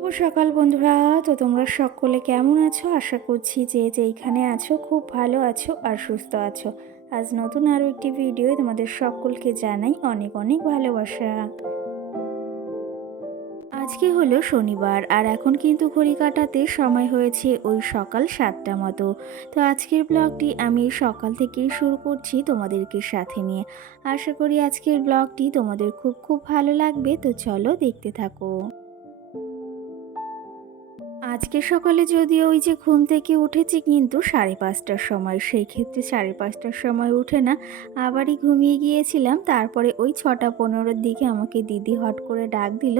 শুভ সকাল বন্ধুরা। তো তোমরা সকলে কেমন আছো? আশা করছি যে যেইখানে আছো খুব ভালো আছো আর সুস্থ আছো। আজ নতুন আরও একটি ভিডিও তোমাদের সকলকে জানাই অনেক অনেক ভালোবাসা। আজকে হলো শনিবার আর এখন কিন্তু ঘড়ি কাটাতে সময় হয়েছে ওই সকাল 7টা মতো। তো আজকের ব্লগটি আমি সকাল থেকেই শুরু করছি তোমাদেরকে সাথে নিয়ে। আশা করি আজকের ব্লগটি তোমাদের খুব খুব ভালো লাগবে। তো চলো দেখতে থাকো। আজকে সকালে যদিও ওই যে ঘুম থেকে উঠেছি কিন্তু 5:30টার সময়, সেই ক্ষেত্রে 5:30টার সময় উঠে না আবারই ঘুমিয়ে গিয়েছিলাম। তারপরে ওই 6:15-র দিকে আমাকে দিদি হট করে ডাক দিল।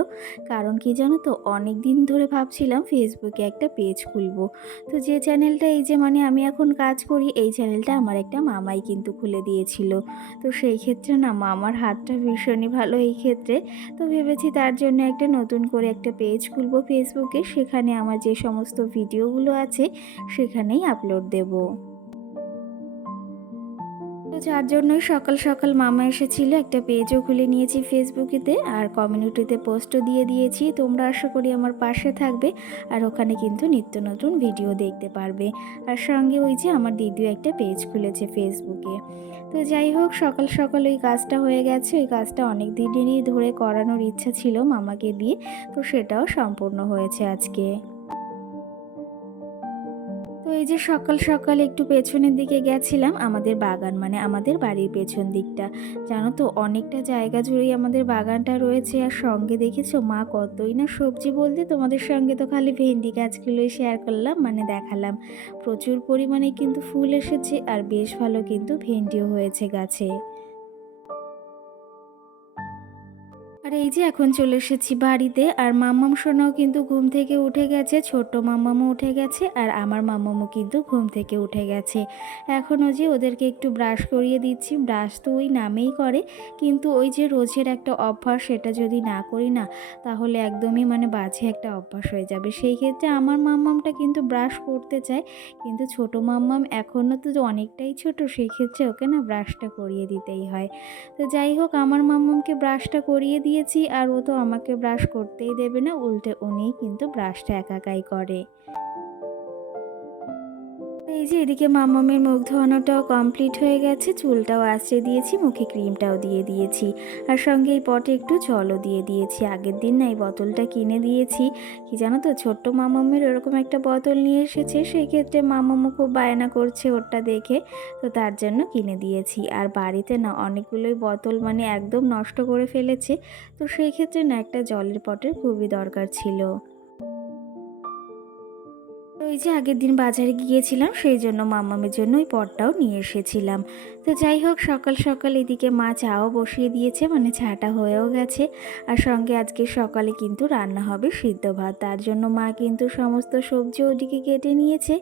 কারণ কি জানো তো, অনেক দিন ধরে ভাবছিলাম ফেসবুকে একটা পেজ খুলবো। তো যে চ্যানেলটা এই যে আমি এখন কাজ করি, এই চ্যানেলটা আমার একটা মামাই কিন্তু খুলে দিয়েছিল। তো সেই ক্ষেত্রে না মামার হাতটা ভীষণই ভালো এই ক্ষেত্রে। তো ভেবেছি তার জন্য একটা নতুন করে একটা পেজ খুলবো ফেসবুকে, সেখানে আমার যে সমস্ত ভিডিওগুলো আছে সেখানেই আপলোড দেব। তো যার জন্যই সকাল সকাল মামা এসেছিল, একটা পেজও খুলে নিয়েছি ফেসবুকেতে আর কমিউনিটিতে পোস্টও দিয়ে দিয়েছি। তোমরা আশা করি আমার পাশে থাকবে আর ওখানে কিন্তু নিত্য নতুন ভিডিও দেখতে পারবে। আর সঙ্গে ওই যে আমার দিদিও একটা পেজ খুলেছে ফেসবুকে। তো যাই হোক, সকাল সকাল ওই কাজটা হয়ে গেছে। ওই কাজটা অনেক দিনেরই ধরে করানোর ইচ্ছা ছিল মামাকে দিয়ে, তো সেটাও সম্পূর্ণ হয়েছে আজকে। তো এই যে সকাল সকাল একটু পেছনের দিকে গেছিলাম, আমাদের বাগান আমাদের বাড়ির পেছন দিকটা। জানো তো, অনেকটা জায়গা জুড়েই আমাদের বাগানটা রয়েছে। আর সঙ্গে দেখেছো মা কতই না সবজি, বলতে তোমাদের সঙ্গে তো খালি ভেন্ডি গাছগুলোই শেয়ার করলাম, দেখালাম। প্রচুর পরিমাণে কিন্তু ফুল এসেছে আর বেশ ভালো কিন্তু ভেন্ডিও হয়েছে গাছে। আর এই যে এখন চলে এসেছি বাড়িতে, আর মাম্মাম সোনাও কিন্তু ঘুম থেকে উঠে গেছে, ছোট্ট মাম্মামও উঠে গেছে আর আমার মাম্মামও কিন্তু ঘুম থেকে উঠে গেছে। এখনও যে ওদেরকে একটু ব্রাশ করিয়ে দিচ্ছি। ব্রাশ তো ওই নামেই করে, কিন্তু ওই যে রোজের একটা অভ্যাস, সেটা যদি না করি না তাহলে একদমই বাজে একটা অভ্যাস হয়ে যাবে। সেই ক্ষেত্রে আমার মাম্মামটা কিন্তু ব্রাশ করতে চায়, কিন্তু ছোট মাম্মাম এখনও তো অনেকটাই ছোট, সেই ক্ষেত্রে ওকে না ব্রাশটা করিয়ে দিতেই হয়। তো যাই হোক, আমার মাম্মামকে ব্রাশটা করিয়ে দিয়েছি আর ও তো আমাকে ব্রাশ করতেই দেবে না, উল্টে উনিই কিন্তু ব্রাশটা একাই করে। এই যে এদিকে মাম্মামের মুখ ধোয়ানোটাও কমপ্লিট হয়ে গেছে, চুলটাও আঁচড়ে দিয়েছি, মুখে ক্রিমটাও দিয়ে দিয়েছি আর সঙ্গে এই পটে একটু জলও দিয়ে দিয়েছি। আগের দিন না এই বোতলটা কিনে দিয়েছি, কি জানো তো, ছোট্ট মাম্মামের এরকম একটা বোতল নিয়ে এসেছে, সেই ক্ষেত্রে মাম্মামও খুব বায়না করছে ওটা দেখে, তো তার জন্য কিনে দিয়েছি। আর বাড়িতে না অনেকগুলোই বোতল একদম নষ্ট করে ফেলেছে, তো সেই ক্ষেত্রে না একটা জলের পটের খুবই দরকার ছিল। তো এই যে আগের দিন বাজারে গিয়েছিলাম, সেই জন্য মাম্মামের জন্য ওই পটটাও নিয়ে এসেছিলাম। তো যাই হোক, সকাল সকাল এদিকে মা চাও বসিয়ে দিয়েছে, চাটা হয়েও গেছে। আর সঙ্গে আজকে সকালে কিন্তু রান্না হবে সিদ্ধ ভাত, তার জন্য মা কিন্তু সমস্ত সবজি ওদিকে কেটে নিয়েছে।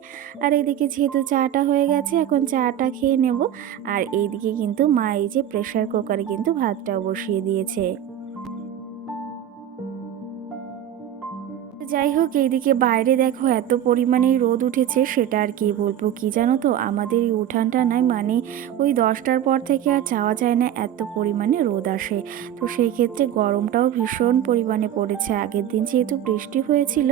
আর এদিকে যেহেতু চাটা হয়ে গেছে, এখন চাটা খেয়ে নেব। আর এইদিকে কিন্তু মা এই যে প্রেসার কুকারে কিন্তু ভাতটাও বসিয়ে দিয়েছে। যাই হোক, এইদিকে বাইরে দেখো এত পরিমাণে রোদ উঠেছে, সেটা আর কি বলবো। কি জানো তো, আমাদের এই উঠানটা নাই ওই 10টার পর থেকে আর যাওয়া যায় না, এত পরিমাণে রোদ আসে। তো সেই ক্ষেত্রে গরমটাও ভীষণ পরিমাণে পড়েছে। আগের দিন যেহেতু বৃষ্টি হয়েছিল,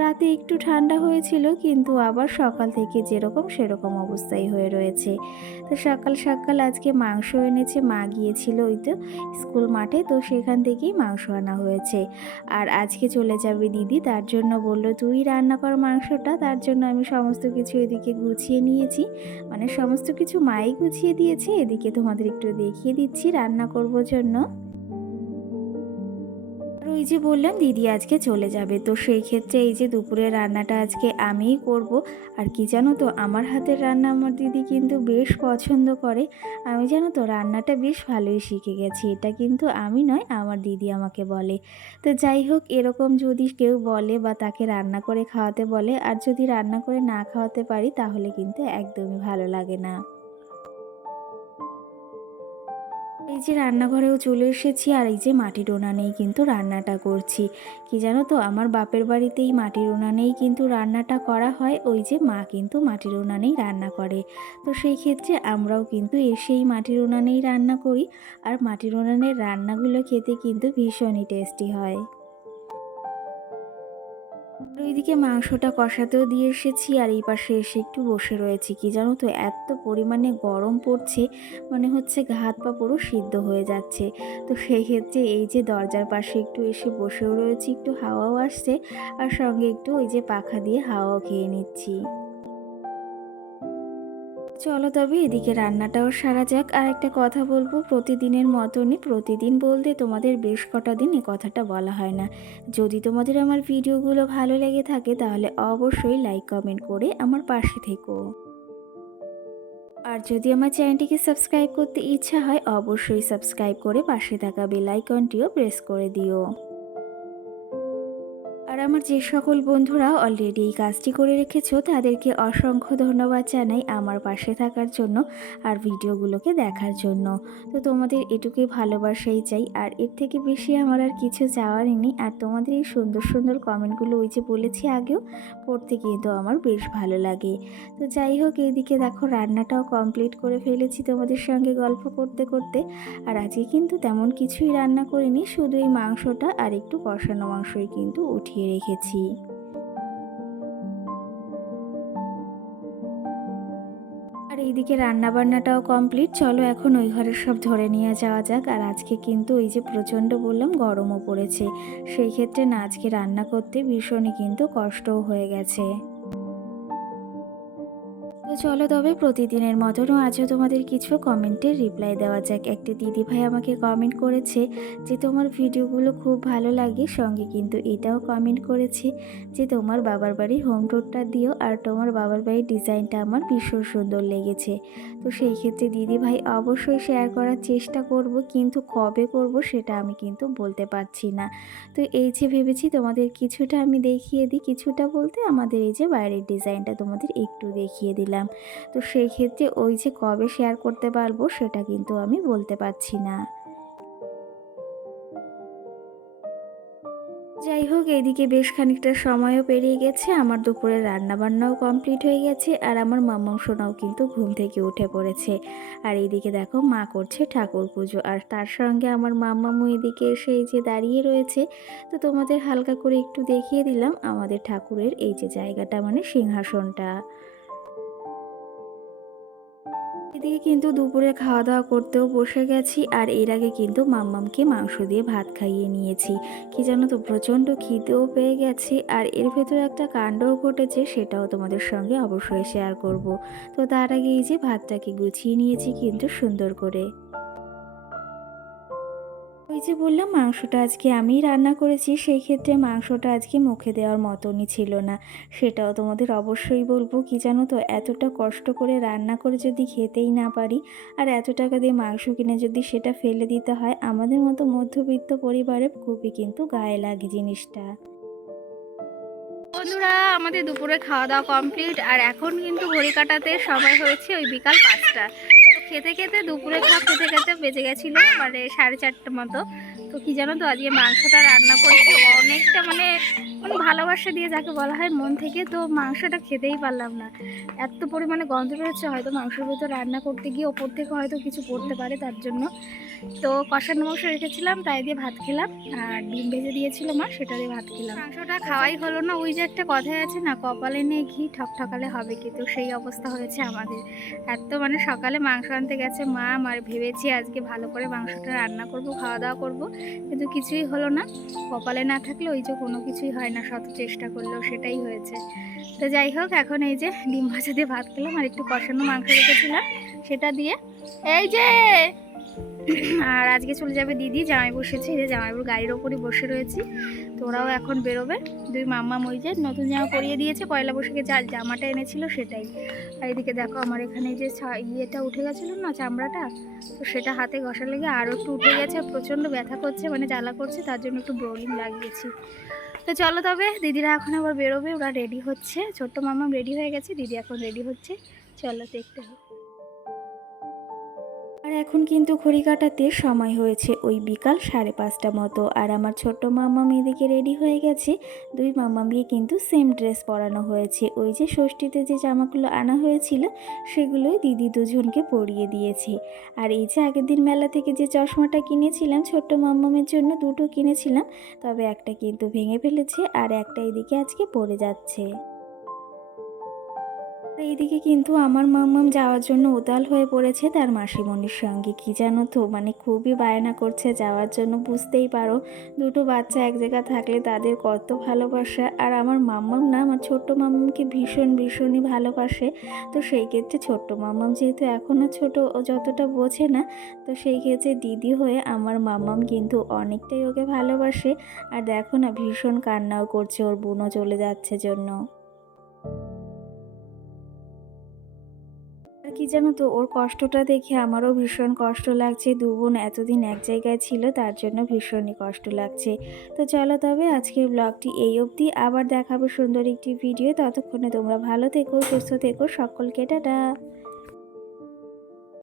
রাতে একটু ঠান্ডা হয়েছিল, কিন্তু আবার সকাল থেকে যেরকম সেরকম অবস্থাই হয়ে রয়েছে। তো সকাল সকাল আজকে মাংস এনেছে, মা গিয়েছিল ওই তো স্কুল মাঠে, তো সেখান থেকেই মাংস আনা হয়েছে। আর আজকে চলে যাবে দিদি, তার জন্য বলল তুই রান্না কর মাংসটা। তার জন্য আমি সমস্ত কিছু এদিকে গুছিয়ে নিয়েছি, সমস্ত কিছু মাই গুছিয়ে দিয়েছে। এদিকে তোমাদের একটু দেখিয়ে দিচ্ছি রান্না করব জন্য। আর ওই যে বললাম দিদি আজকে চলে যাবে, তো সেই ক্ষেত্রে এই যে দুপুরের রান্নাটা আজকে আমিই করব। আর কি জানো তো, আমার হাতের রান্না আমার দিদি কিন্তু বেশ পছন্দ করে। আমি জানো তো রান্নাটা বেশ ভালোই শিখে গেছি, এটা কিন্তু আমি নয়, আমার দিদি আমাকে বলে। তো যাই হোক, এরকম যদি কেউ বলে বা তাকে রান্না করে খাওয়াতে বলে, আর যদি রান্না করে না খাওয়াতে পারি তাহলে কিন্তু একদমই ভালো লাগে না। এই যে রান্নাঘরেও চলে এসেছি, আর এই যে মাটির উনানেই কিন্তু রান্নাটা করছি। কি জানো তো, আমার বাপের বাড়িতেই মাটির উনানেই কিন্তু রান্নাটা করা হয়, ওই যে মা কিন্তু মাটির উনানেই রান্না করে। তো সেই ক্ষেত্রে আমরাও কিন্তু এসেই মাটির উনানেই রান্না করি। আর মাটির উনানের রান্নাগুলো খেতে কিন্তু ভীষণই টেস্টি হয়। ওইদিকে মাংসটা কষাতেও দিয়ে এসেছি আর এই পাশে এসে একটু বসে রয়েছি। কি জানো তো, এত পরিমাণে গরম পড়ছে, মনে হচ্ছে গা হাত পা পুরো সিদ্ধ হয়ে যাচ্ছে। তো সেই ক্ষেত্রে এই যে দরজার পাশে একটু এসে বসেও রয়েছি, একটু হাওয়াও আসছে আর সঙ্গে একটু ওই যে পাখা দিয়ে হাওয়াও খেয়ে নিচ্ছি। চলো তবে এদিকে রান্নাটাও সারা যাক। আর একটা কথা বলবো, প্রতিদিনের মতনই, প্রতিদিন বলতে তোমাদের বেশ কটা দিন এ কথাটা বলা হয় না। যদি তোমাদের আমার ভিডিওগুলো ভালো লেগে থাকে তাহলে অবশ্যই লাইক কমেন্ট করে আমার পাশে থেকো। আর যদি আমার চ্যানেলটিকে সাবস্ক্রাইব করতে ইচ্ছা হয় অবশ্যই সাবস্ক্রাইব করে পাশে থাকা বেল আইকনটিও প্রেস করে দিও। আর আমার যে সকল বন্ধুরা অলরেডি এই কাজটি করে রেখেছো তাদেরকে অসংখ্য ধন্যবাদ জানাই আমার পাশে থাকার জন্য আর ভিডিওগুলোকে দেখার জন্য। তো তোমাদের এটুকুই ভালোবাসাই চাই, আর এর থেকে বেশি আমার আর কিছু চাওয়ারই নেই। আর তোমাদের এই সুন্দর সুন্দর কমেন্টগুলো ওই যে বলেছি আগেও, পড়তে কিন্তু আমার বেশ ভালো লাগে। তো যাই হোক, এইদিকে দেখো রান্নাটাও কমপ্লিট করে ফেলেছি তোমাদের সঙ্গে গল্প করতে করতে। আর আজকে কিন্তু তেমন কিছুই রান্না করিনি, শুধু এই মাংসটা আর একটু কষানো মাংসই কিন্তু উঠিয়ে রেখেছি। আর এইদিকে রান্না বান্নাটাও কমপ্লিট, চলো এখন ওই ঘরের সব ধরে নিয়ে যাওয়া যাক। আর আজকে কিন্তু ওই যে প্রচণ্ড বললাম গরমও পড়েছে, সেই ক্ষেত্রে না আজকে রান্না করতে ভীষণই কিন্তু কষ্টও হয়ে গেছে। তো চলো তবে প্রতিদিনের মতনও আজও তোমাদের কিছু কমেন্টের রিপ্লাই দেওয়া যাক। একটা দিদিভাই আমাকে কমেন্ট করেছে যে তোমার ভিডিওগুলো খুব ভালো লাগে, সঙ্গে কিন্তু এটাও কমেন্ট করেছে যে তোমার বাবার বাড়ির হোম ট্যুরটা দিও, আর তোমার বাবার বাড়ির ডিজাইনটা আমার ভীষণ সুন্দর লেগেছে। তো সেই ক্ষেত্রে দিদিভাই অবশ্যই শেয়ার করার চেষ্টা করব, কিন্তু কবে করব সেটা আমি কিন্তু বলতে পারছি না। তো এই যে ভেবেছি তোমাদের কিছুটা আমি দেখিয়ে দিই, কিছুটা বলতে আমাদের এই যে বাইরের ডিজাইনটা তোমাদের একটু দেখিয়ে দিলাম। তো সেই ক্ষেত্রে ওই যে কবে শেয়ার করতে পারবো সেটা কিন্তু আমি বলতে পারছি না। যাই হোক, এইদিকে বেশ খানিকটা সময়ও পেরিয়ে গেছে, আমার দুপুরের রান্নাবান্নাও কমপ্লিট হয়ে গেছে আর আমার মাম্মাম সোনাও কিন্তু ঘুম থেকে উঠে পড়েছে। আর এইদিকে দেখো মা করছে ঠাকুর পুজো, আর তার সঙ্গে আমার মাম্মামও এদিকে এসে এই যে দাঁড়িয়ে রয়েছে। তো তোমাদের হালকা করে একটু দেখিয়ে দিলাম আমাদের ঠাকুরের এই যে জায়গাটা, মানে সিংহাসনটা। এদিকে কিন্তু দুপুরে খাওয়া দাওয়া করতেও বসে গেছি, আর এর আগে কিন্তু মাম্মামকে মাংস দিয়ে ভাত খাইয়ে নিয়েছি। কি জানো তো, প্রচণ্ড খিদেও পেয়ে গেছে, আর এর ভেতরে একটা কাণ্ডও ঘটেছে, সেটাও তোমাদের সঙ্গে অবশ্যই শেয়ার করব। তো তার আগে এই যে ভাতটাকে গুছিয়ে নিয়েছি কিন্তু সুন্দর করে। ওই যে বললাম মাংসটা আজকে আমিই রান্না করেছি, সেই ক্ষেত্রে মাংসটা আজকে মুখে দেওয়ার মতনই ছিল না। সেটাও তোমাদের অবশ্যই বলবো। কি জানো তো, এতটা কষ্ট করে রান্না করে যদি খেতেই না পারি, আর এত টাকা দিয়ে মাংস কিনে যদি সেটা ফেলে দিতে হয়, আমাদের মতো মধ্যবিত্ত পরিবারে খুবই কিন্তু গায়ে লাগে জিনিসটা। বন্ধুরা, আমাদের দুপুরে খাওয়া দাওয়া কমপ্লিট, আর এখন কিন্তু ঘড়ি কাটাতে সময় হয়েছে ওই বিকাল 5টা। তো খেতে খেতে দুপুরে খাওয়া খেতে খেতে বেজে গেছিলো মানে 4:30 মতো। তো কি জানো তো, আজকে মাংসটা রান্না করেছি অনেকটা মানে মানে ভালোবাসা দিয়ে, যাকে বলা হয় মন থেকে। তো মাংসটা খেতেই পারলাম না, এত পরিমাণে গন্ধ বেরোচ্ছে। হয়তো মাংসের ভেতর রান্না করতে গিয়ে ওপর থেকে হয়তো কিছু পড়তে পারে, তার জন্য। তো কষানো মাংস রেখেছিলাম, তাই দিয়ে ভাত খেলাম। আর ডিম ভেজে দিয়েছিল মা, সেটা দিয়ে ভাত খেলাম। মাংসটা খাওয়াই হলো না। ওই যে একটা কথাই আছে না, কপালে নেই ঘি ঠকঠকালে হবে, কিন্তু সেই অবস্থা হয়েছে আমাদের। এত মানে সকালে মাংস আনতে গেছে মা, আমার ভেবেছি আজকে ভালো করে মাংসটা রান্না করব, খাওয়া দাওয়া করব, কিন্তু কিছুই হলো না। কপালে না থাকলে ওই যে কোনো কিছুই হয় না, শত চেষ্টা করলেও সেটাই হয়েছে। তো যাই হোক, এখন এই যে ডিম ভাজা দিয়ে ভাত খেলাম, আর একটু কষানো মাংস রেখেছিলাম সেটা দিয়ে। এই যে আর আজকে চলে যাবে দিদি, জামাই বসেছে, এই যে জামাইবুর গাড়ির ওপরই বসে রয়েছি। তো ওরাও এখন বেরোবে। দুই মাম্মাম ওই যে নতুন জামা পরিয়ে দিয়েছে, পয়লা বৈশাখে যা জামাটা এনেছিল সেটাই। আর এদিকে দেখো আমার এখানে যে ইয়েটা উঠে গেছিলো না, চামড়াটা, তো সেটা হাতে ঘষা লেগে আরও একটু উঠে গেছে, প্রচণ্ড ব্যথা করছে, মানে জ্বালা করছে, তার জন্য একটু ব্রোলিং লাগিয়েছি। তো চলো তবে, দিদিরা এখন আবার বেরোবে, ওরা রেডি হচ্ছে। ছোট্ট মাম্মাম রেডি হয়ে গেছে, দিদি এখন রেডি হচ্ছে, চলো দেখতে হবে। আর আর এখন কিন্তু ঘড়ি কাটাতে সময় হয়েছে ওই বিকাল 5:30টা মতো। আর আমার ছোট্ট মাম্মাম এদিকে রেডি হয়ে গেছে। দুই মাম্মামকে কিন্তু সেম ড্রেস পরানো হয়েছে। ওই যে ষষ্ঠীতে যে জামাগুলো আনা হয়েছিল সেগুলোই দিদি দুজনকে পরিয়ে দিয়েছে। আর এই যে আগের দিন মেলা থেকে যে চশমাটা কিনেছিলাম ছোট্ট মাম্মামের জন্য, দুটো কিনেছিলাম, তবে একটা কিন্তু ভেঙে ফেলেছে আর একটা এদিকে আজকে পড়ে যাচ্ছে। এইদিকে কিন্তু আমার মাম্মাম যাওয়ার জন্য উতাল হয়ে পড়েছে তার মাসিমণির সঙ্গে। কি জানো তো, মানে খুবই বায়না করছে যাওয়ার জন্য। বুঝতেই পারো দুটো বাচ্চা এক জায়গা থাকলে তাদের কত ভালোবাসা। আর আমার মাম্মাম না আমার ছোট্ট মাম্মামকে ভীষণই ভালোবাসে। তো সেই ক্ষেত্রে ছোট্ট মাম্মাম যেহেতু এখনও ছোট, ও যতটা বোঝে না, তো সেই ক্ষেত্রে দিদি হয়ে আমার মাম্মাম কিন্তু অনেকটাই ওকে ভালোবাসে। আর দেখো না, ভীষণ কান্নাও করছে ওর বোনও চলে যাচ্ছে জন্য। আর কি জানো তো, ওর কষ্টটা দেখে আমারও ভীষণ কষ্ট লাগছে। দু বোন এতদিন এক জায়গায় ছিল, তার জন্য ভীষণই কষ্ট লাগছে। তো চলো তবে আজকের ব্লগটি এই অবধি, আবার দেখাবো সুন্দর একটি ভিডিও। ততক্ষণে তোমরা ভালো থেকো, সুস্থ থেকো, সকলকে টাটা।